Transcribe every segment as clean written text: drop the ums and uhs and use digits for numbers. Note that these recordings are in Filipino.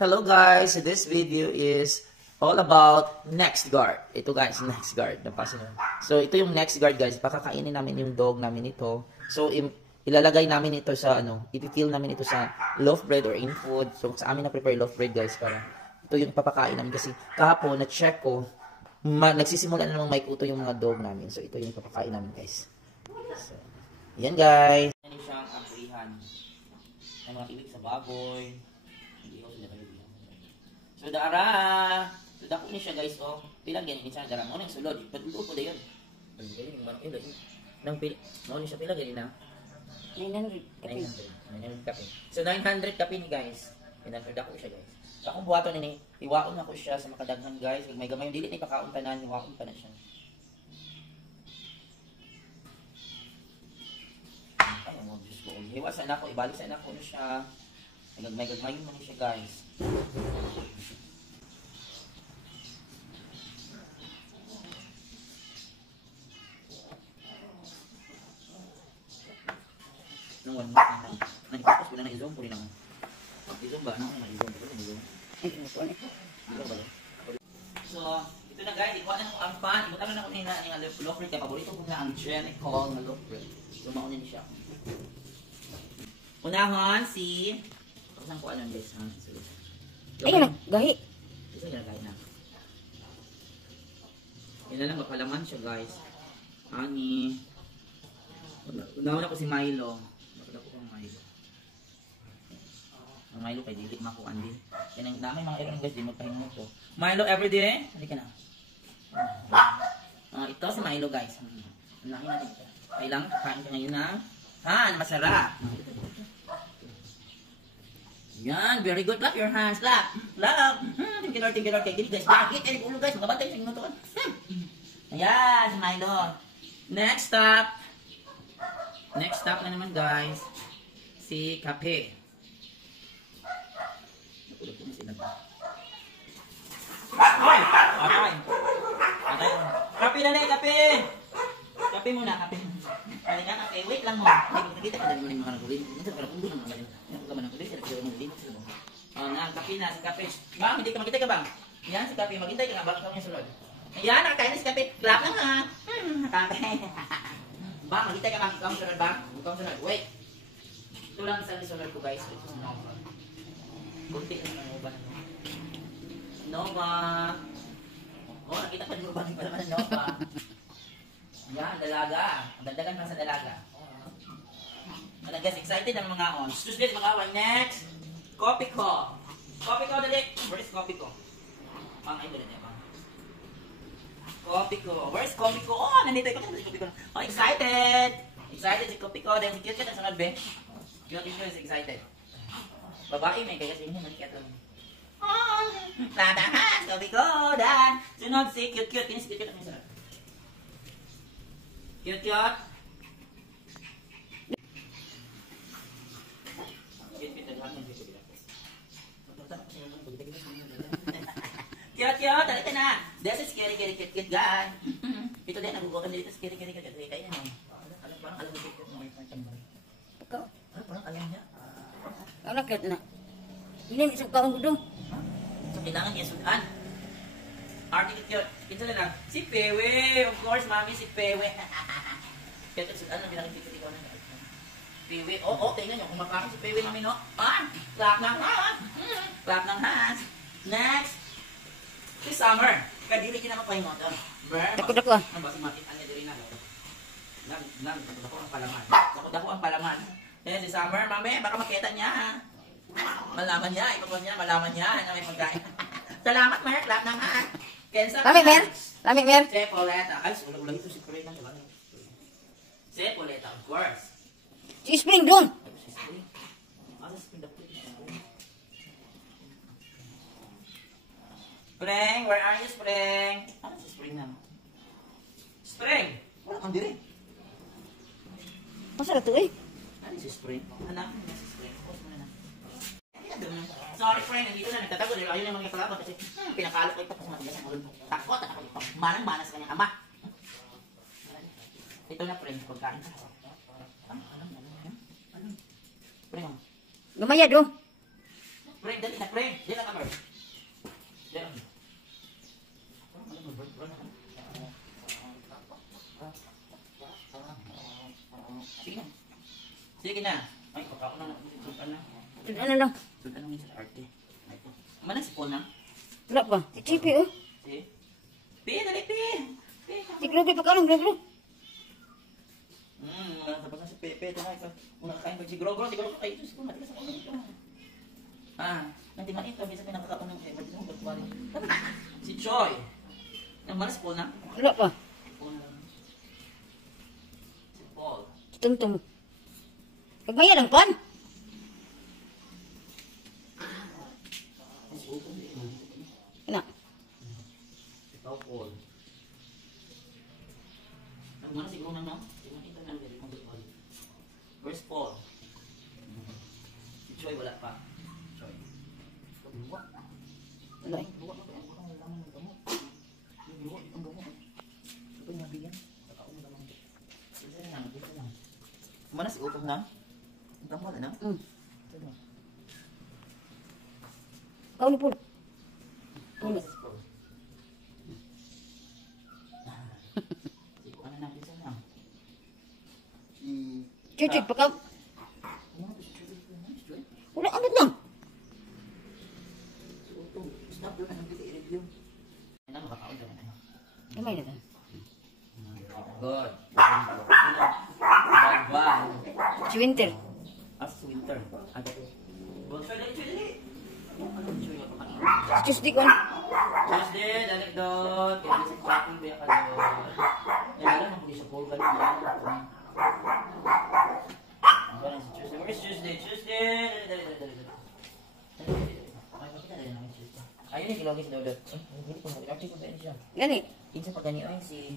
Hello guys, this video is all about NexGard. Ito guys, NexGard. So ito yung NexGard guys, pakakainin namin yung dog namin ito. So ilalagay namin ito sa ipifill namin ito sa loaf bread or in food. So sa amin na prepare loaf bread guys para ito yung papakain namin kasi kahapon na-check ko, nagsisimula na namang may kuto yung mga dog namin. So ito yung papakain namin guys. So, yan guys. Yan siyang aprihan. Ang mga ibig sa baboy. So dara, so dako ni siya guys oh. Pila gani ni siya dara mo nang sulod. Padulod ko dayon. Pagdili ni man ilo. Nang pila mo ni siya pila gani na. 900 kape. So 900 kape ni guys. Pinaperd ako siya guys. Akong buhaton ni iwaon ako siya sa makadaghan guys. May gamay yung dili ni pakaon tanan, iwaon pa na siya. Ay mo Diyos ko. Hiwasan ako, ibalik sa anak ko na siya. Gagmay mo ni siya guys. Nung nag-focus ko na na-zoom po rin ako. I-zoom ba? I-zoom ba? So, ito na guys, ikuha na ako ang pan. Ibutan na ako ng loaf bread. Kaya paborito ko na ang Genical na loaf bread. So, maunin siya. Unahon si... Saan ko ano guys ha? Ayun na, gahi. Isa yung gahi na. Yan na lang, mapalaman siya guys. Ani. Unahon ako si Milo. Bakit ako pang Milo? Ang Milo kay dilit makuan din. Yan ang damay mga erang guys, di magpahingo to. Milo everyday? Halika na. Ito si Milo guys. Unahin natin ito. Kailang kain ka ngayon na. Masarap. Yan, very good. Clap your hands. Clap. Clap. Thank you Lord. Kay dili guys. Bakit? Ay, ulo guys. Magabantay sa inyo to. Ayan, si Milo. Next stop na naman guys. Si Kape. Nakulog ko na sila ba? Ay! Kape na na, kape! Kape muna, kape. Halika, kape. Wait lang mo. Nakita ka na naman yung mga nagulin. Minsan parang undo naman naman. Kape na, si Kape. Bang, hindi ka magkita ka bang? Yan, si Kape. Maghintay ka nga, bakit kami sunod? Ayan, nakakain na si Kape. Clap lang ha. Nakakain. Bang, maghintay ka bang? Ikaw sunod bang? Ikaw sunod. Wait. Ito lang isang sunod ko guys. Kunti lang ang uban. Nova. Oh, nakita pa din mo ba naman ng Nova? Yan, dalaga. Dagdagan pa sa dalaga. Ano guys, excited ang mga ons. Tuesday, mga awan. Next. Coffee ko. Coffee ko, dali. Where's coffee ko? Ay, dali niya ba? Coffee ko. Where's coffee ko? Oh, nandito ikaw. Coffee ko. Oh, excited. Excited si coffee ko. Dahil si cute ka. Sunod, be. Cute is excited. Babae may kaya sa inyo. Nagkiyat lang. Oh, tatahan. Coffee ko. Dan. Sunod si cute. Kini si cute. Sunod. Cute. Cute, talita na. This is scary, cute guy. Ito din, nagugutan dito, scary. Kaya yan. Parang alam mo cute mo. Ikaw? Parang alam niya. Ano cute na? Hindi, isang kaong gudong. So, kailangan niya sudan. Arty cute. Ito na lang. Si Pewe. Of course, mami, si Pewe. Cute, sudan. Ano bilang cute ikaw na? Pewe. Oo, tingnan nyo. Kumakain si Pewe namin, no? Clap ng hands. Clap ng hands. Next. Si Summer. Kadiri ka naman pahingo. Dako. Ano ba si Matit? Ano diri na? Dako ang palaman. Dako ang palaman. Si Summer, mami, baka makita niya, ha? Malaman niya. Ipagwan niya, malaman niya na may pagkain. Salamat, Mer. Clap ng hands. Lami, Mer. Cepoleta. Ay, ulang ito si Cepoleta. Cepoleta, of course. Si Spring doon. Spring, where are you, Spring? Ano si Spring na? Spring! Wala kang diri. Masa na ito eh? Ano si Spring? Hanapin niya si Spring. Sorry, Spring. Nandito na. Nagtatago. Dahil ayaw naman yung kalabot. Kasi pinapalo ko ito. Kasi matigas ang ulo. Takot. Manang-mana sa kanyang ama. Ito na, Spring. Pagkain ka. Spring, Lumayad oh. Spring, dali na, Spring. Dali na ka, Arte. Mana si Paul na? Wala pa. Si Chipi, oh. Si? Pi, dali, Pi! Pi! Si Globe, pagkalang Globe. Tapos na si Pepe. Ito na, ito. Una kakain ko si Grogro. Si Grogro, ay, Diyos ko, matigas ako dito. Nanti man ito. Bisa pinakakaunang siya. Ba't ito, ba't bali? Si Choi. Mana si Paul na? Wala pa. Paul na. Si Paul. Si Tumtum. Kagmaya lang pan. Si Paul. Ina. Si Paul. Mana si Grogro na, no? Ito na, dali kong Paul. Where's Paul? Si Choi, wala pa. Choi. Luwa. Wala. Luwa ka ba? Luwa ang laman ng gamot. Luwa, itong gamot. Ito yung bigyan. Kakaon mo naman. Dito lang, dito lang. Mana si Utong na? Ang gamot, ano? Ito na. Kau ni Paul. Ano si Paul? Si ano na, dito lang. Chichi, pagka... Ano si Choi? Si Choi? Wala, abot lang. Si Utong. Stop doon na ng i-review. Ano, makakaon ka na. Gamay na. Good. Bye-bye. Si Winter. As winter. Ano? Well, try dali. Ano try ako kanina? Si Tuesday ko. Tuesday, dali doon. Kaya sa shopping ba ka doon? Kaya lang ako sa pool kanina. Ano si Tuesday? Where is Tuesday? Tuesday! Dali. Ay, bakit na dali namin Tuesday? Ayun yung kilogis daw doon. Hindi ko mo. Archie ko ba yun siya? Gani. Kinsa pa ganito ay si...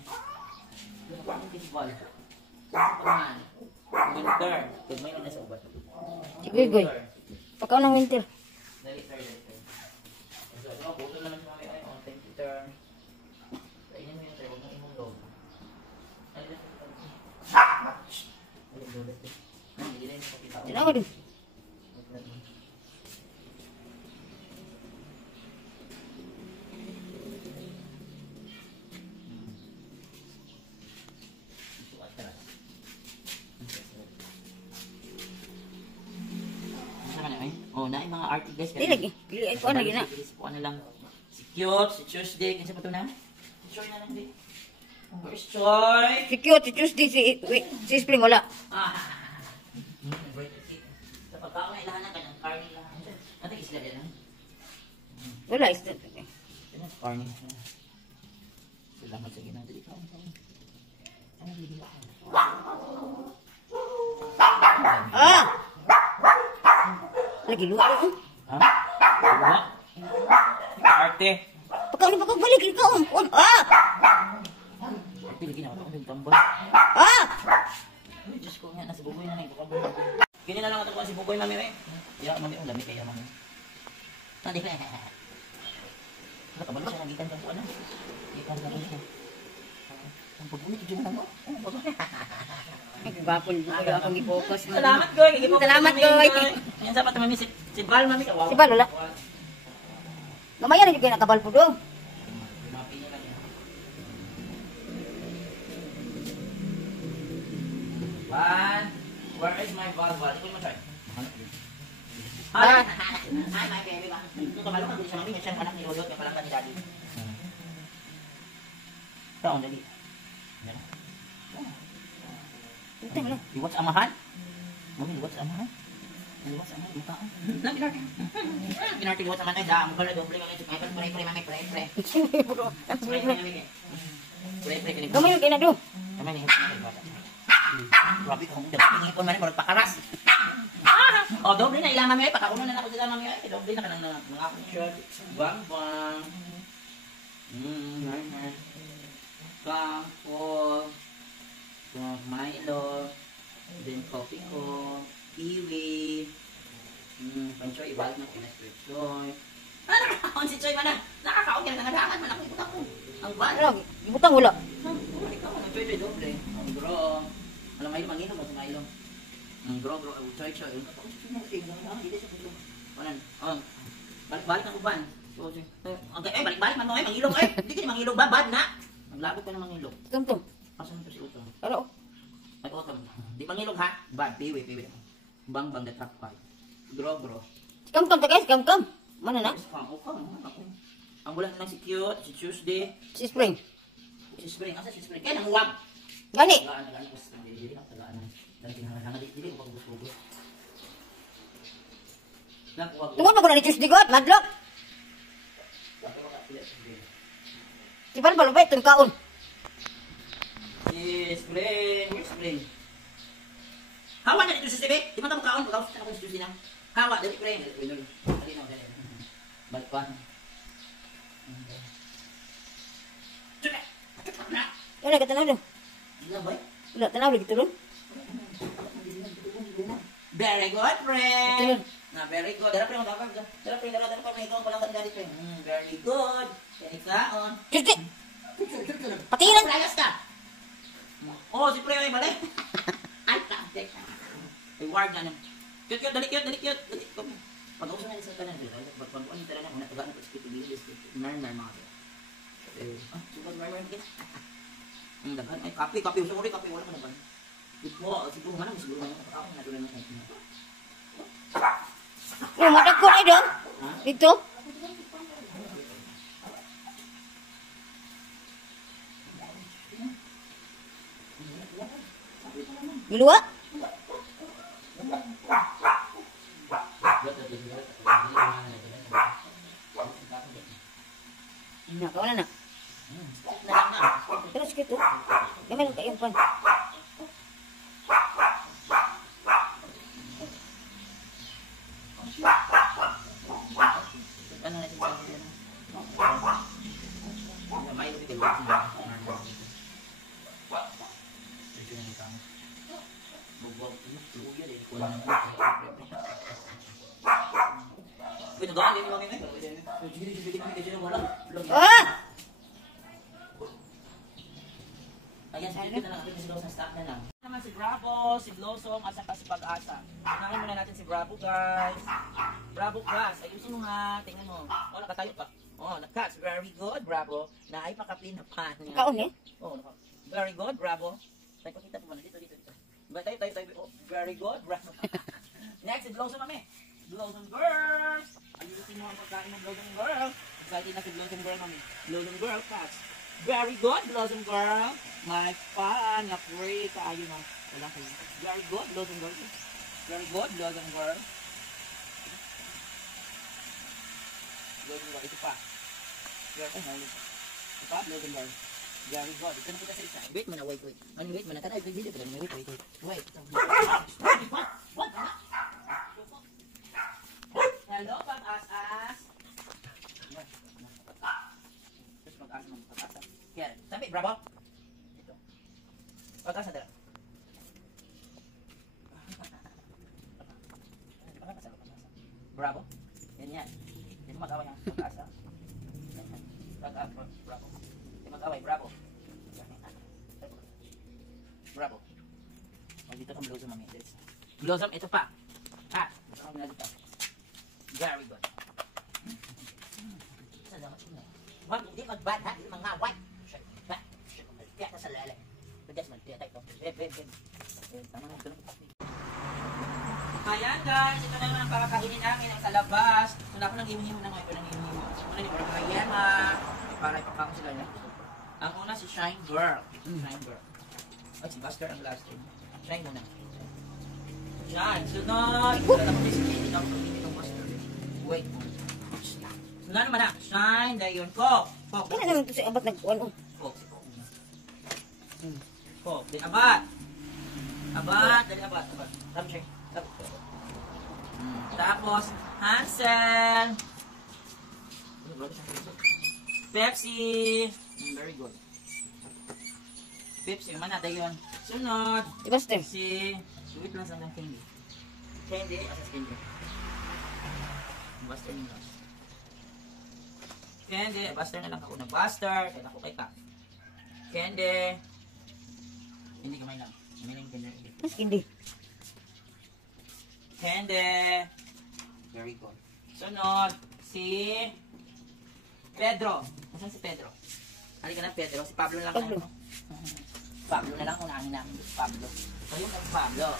Yung pa ang fishball. Pagman. Winter. Kaya may na sa ubat. Si Goy. Pagka ng Winter. Dali, sir. So, buto naman si mami ay on. Thank you, sir. Kainin mo yun, sir. Huwag mong imulog. Ay, dali. Ay, dali. Hindi rin yung pakita. Tinawa din. Oh, na mga arty guys. Di lagi. Pili ay kuan lagi na. Si ano lang. Si Cute, si Tuesday, kinsa pa to na? Si Choi na lang di. Where's Choi? Si Cute, si Tuesday, si Spring wala. Sa pagkaon ay lahanan ka ng carne lang. Natin isla yan. Wala. Is Ano carne? Salamat sa ginagawa dito. Ano dito? Ah! Lagi luwa. Ha? Ano? Arte. Pagka balik ikaw. Ah! Arte lagi na ako ng tambal. Ah! Ay, Diyos ko nga, nasa buboy na na ito. Ganyan na lang ito si buboy mami eh. Ya, mami, ang dami kaya mami. Hindi ko eh. Wala ka ba siya nagitan ka po ano? Gitan ka rin siya. Ang pagbunit, ito na mo. Gapon. Wala akong i-focus. Salamat, Goy. Salamat, Goy. Yan sa pata mami, si Val mami. Si Val, wala. Mamaya na yung kayo nakabal po doon. One. Where is my Val? Ikaw mo try. Hi, my baby. Kabalo ka sa mami, siya anak ni Rodot, yung palangga ni Daddy. Taon, dali. Yan. Ito mo lang. Iwat sa amahan? Mami, iwat sa amahan? Iwat sa amahan, mukhaan. Pinarty. Pinarty, iwat sa amahan. Ay, daan mo ka na doble. Pre, mami, pre. Pre, pinipin. Gamay yung kayo na doon. Kamay, nihip na kayo. Grabe ka, pinipin man, marag pakaras. Oh, doble na ilang mami. Pakakunan na ako sila mami. Doble na ka ng mga shirt. Bang. Bangko. Milo. Then coffee ko. Kiwi. Panchoy, ibalik na ko na si Choy. Nakakaon si Choy man na. Nakakaon yan. Nangadangan man ako. Ibutan ko. Ang bad. Ano? Ibutang wala. Ikaw, nag-Choy doble. Ang bro. Alam, Milo, mangino ba si Milo? Ang bro. Choy. Balik ang uban. Balik man mo. Mangilog. Hindi ka mangilog ba? Bad na. Naglabot ka ng mangilog. Tumtum. Asan ito si Utong? Pero, Ay, Utong. Di mangilog ha? Bad. Piwi. Bang, the top 5. Bro. Kam-kam ta guys, kam-kam. Mana na? Ang wala na lang si Cute, si Tuesday, Si Spring. si Spring. Asa si Spring? Kaya nanguwag. Gani. Tagaan, tagaan. Dili na, tagaan. Dali kinahanglan. Dili ko pag-gusto. Nakuwag. Tungod mo ko na ni Tuesday God, madlok. Si Balbal, ba itong kaon? Si Spring. Where's Spring? Hawa na dito si Steve. Di man ka mukhaon. Pagkaos na ako si Tuesday na. Hawa, dali Spring. Dali na, dali. Balik pa. Wala ka tanaw doon. Ano ba? Wala tanaw lagi tulong. Very good, friend. Tulong. Na very good. Dara friend, dara friend, dara friend, ikaw pa lang dali friend. Very good. Kaya kaon. Tuesday. Patiran. Layas ka. Oh, si Pre ay mali. Ay, tabek. Ay, ward na nun. Cute, dali. Pag-uso na sa tanan. Pag-uso na tanan. Una, tagaan ko sa kitibili. Mer, mga ito. Sugod, mer. Daghan. Ay, kape. Uso ko rin, kape. Wala ka na ba? Siguro nga na. Siguro nga na. Ako, natuloy na kayo. Madag ko ay doon. Dito. Dua. Nah, kau mana nak? Terus gitu. Jangan kayak yang pan. Ah! Ayan, sige na lang. Ito si Blossom, stop na lang. Naman si Bravo, si Blossom, at saka si Pag-asa. Unahin muna natin si Bravo, guys. Bravo, class. Ayusin mo nga. Tingnan mo. Oh, nakatayo pa. Oh, nag-cuts. Very good, Bravo. Naay pakapin na pan niya. Kaon eh? Oh, very good, Bravo. Tayo, pakita po muna. Dito. Tayo. Oh, very good, Bravo. Next, si Blossom, mami. Blossom Girls. Ayusin mo ang pagkain ng Blossom Girl. Excited na si Blossom Girl, mami. Blossom Girl, cuts. Very good, Blossom Girl. My fan, na-pray ka. Ayun o. Wala kayo. Very good, Blossom Girl. Very good, Blossom Girl. Blossom Girl, ito pa. Ito pa, Blossom Girl. Very good. Ito na kita sa isa. Wait mo na, wait. Wait mo na. Tara, video ko na. Wait. Wait. Hello, Pag-asas. Terus Pag-asa. Here, sabi, Bravo. Ito. Pag-asa dala. Bravo. Yan. Hindi mo mag-away ang Pag-asa. Bravo. Hindi mag-away, Bravo. Bravo. Dito kang Blossom, mami. Blossom, ito pa. Ito kang dito. Very good. Wag hindi mag-bad ha, hindi mangaway. Kaya ka sa lele. Pedas man, kaya tayo. Tama na ito. Ayan guys, ito na naman ang pakakainin namin ang sa labas. So na ako nang himhimo na ngayon. Una ni Mura Kayema. Para ipakako sila niya. Ang una si Shine Girl. At si Buster ang last name. Shine muna. Shine. Sunod. Wala naman si Kitty na ako ng Buster. Wait. Sunod naman na. Shine. Dayon. Coke. Kaya naman ito si Abat nagkuhan. Coke. Then Abat. Dali Abat. Ramshay. Tapos, Hansel. Pepsi. Very good. Pepsi. Mana dayon. Sunod. Si Buster. Wait lang sa candy. Asas candy. Buster nila. Candy, Buster na lang ako ng Buster. Kaya ako kay Kak. Candy. Hindi kamay lang. Kamay lang candy. Mas hindi. Candy. Very good. Sunod, si Pedro. Nasaan si Pedro? Halika na Pedro. Si Pablo na lang. Pablo na lang unahin namin. Pablo. So yung Pablo.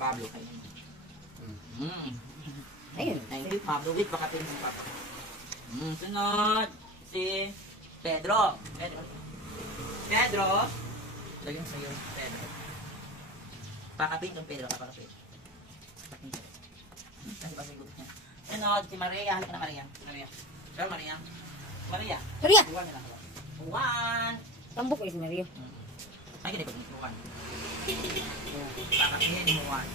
Pablo kayo. Ayun. Thank you, Pablo. Wait, baka pin si Papa. Sunod. Si Pedro. Pedro. Pedro. Lagyan sa'yo, Pedro. Pakapit yung Pedro, pakapit. Kasi pa sigot niya. Sunod, si Maria. Halika na, Maria. Maria. Sure, Maria. Maria. Maria. Buwan na lang. Buwan. Tambok ulit si Maria. Ay, ganito pag buwan. Pakapit ni Buwan.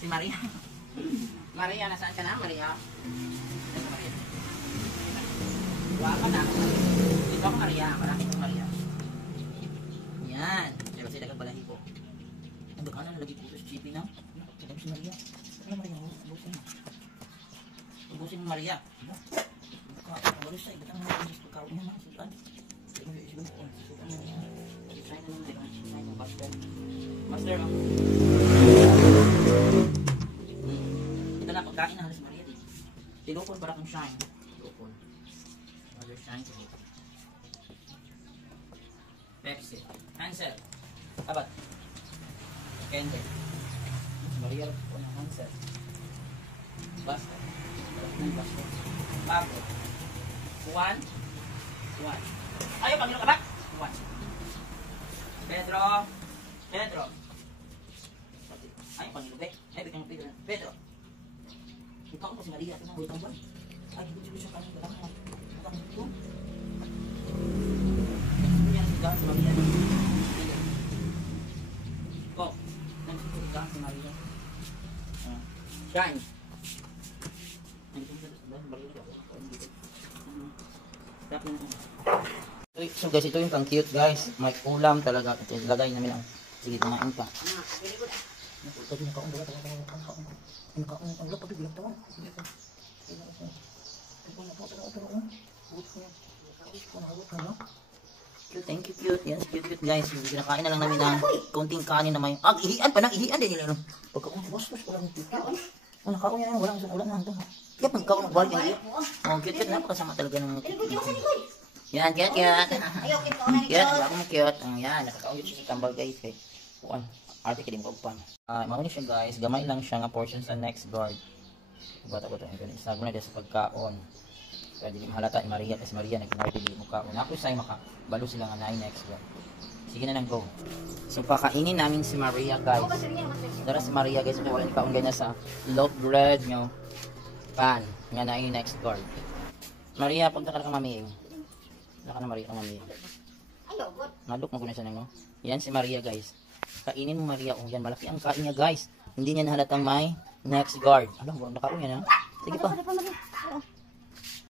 Si Maria. Maria, nasaan ka na, Maria? Ito, Maria. Buwan ka na. Dito ako, Maria. Marami ko, Maria. Yan. Pero sila kang balahibo. Ang baka na nalagay po sa chippy na. Alam si Maria. Ano, Maria? Ubusin mo. Ubusin mo, Maria. Wala siya. Iba't ang mga gusto pagkaw niya. Sudan. Master, ito na pagkain na halos Maria. Tilupon para kang shine. Tilupon. Mother shine. Pepsi. Hansel. Abat. Kende. Maria po ng Hansel. Basta. Basta. Pablo. Juan. Juan. Ayaw, Panginoon ka ba? Juan. Pedro. Pedro. Ay, Panginoon ba? Ay, bigyan Pedro. Pedro. Ikaw ko si Maria. Ito na, wait ang buwan. Ay, hindi ko siya kanin. Ito na. Ito na. Ito. Yan, ikaw si Maria. Ko. Nandito ikaw si Maria. Shine. So guys, ito yung pang cute guys. May ulam talaga. Ito lagay namin ang. Sige, kumain pa. Thank you, cute. Yes, cute guys. Kinakain na lang namin ng konting kanin na may... ihian pa na. Ihian din nila. Pagkaon, basta wala ng cute. Nakaon yan. Wala na. Kaya pagkaon, balik yung iyo. Oh, cute. Napakasama talaga ng yan, cute. Cute, wala akong cute. Yan, nakakaon yun siya sa tambal guys. Kuan, arte ka din ko upan. Mauni siya guys. Gamay lang siya nga portion sa next guard. Bata-bata yung ganun. Isago na din sa pagkaon. Kaya di mahalata ni Maria. Kasi Maria nag-narty di mukhaon. Ako sa'yo makabalo sila nga na next guard. Sige na nang go. So pakainin namin si Maria guys. Dara si Maria guys. Kaya wala kaon ganyan sa loaf bread nyo. Pan. Nga na yung next guard. Maria, punta ka lang mami. Wala ka na Maria, mami. Nalok mo ko na siya nang no. Yan si Maria guys. Kainin mo Maria. Oh, yan malaki ang kain niya guys. Hindi niya nahalatang may next guard. Alam mo, nakaon yan ha. Sige pa.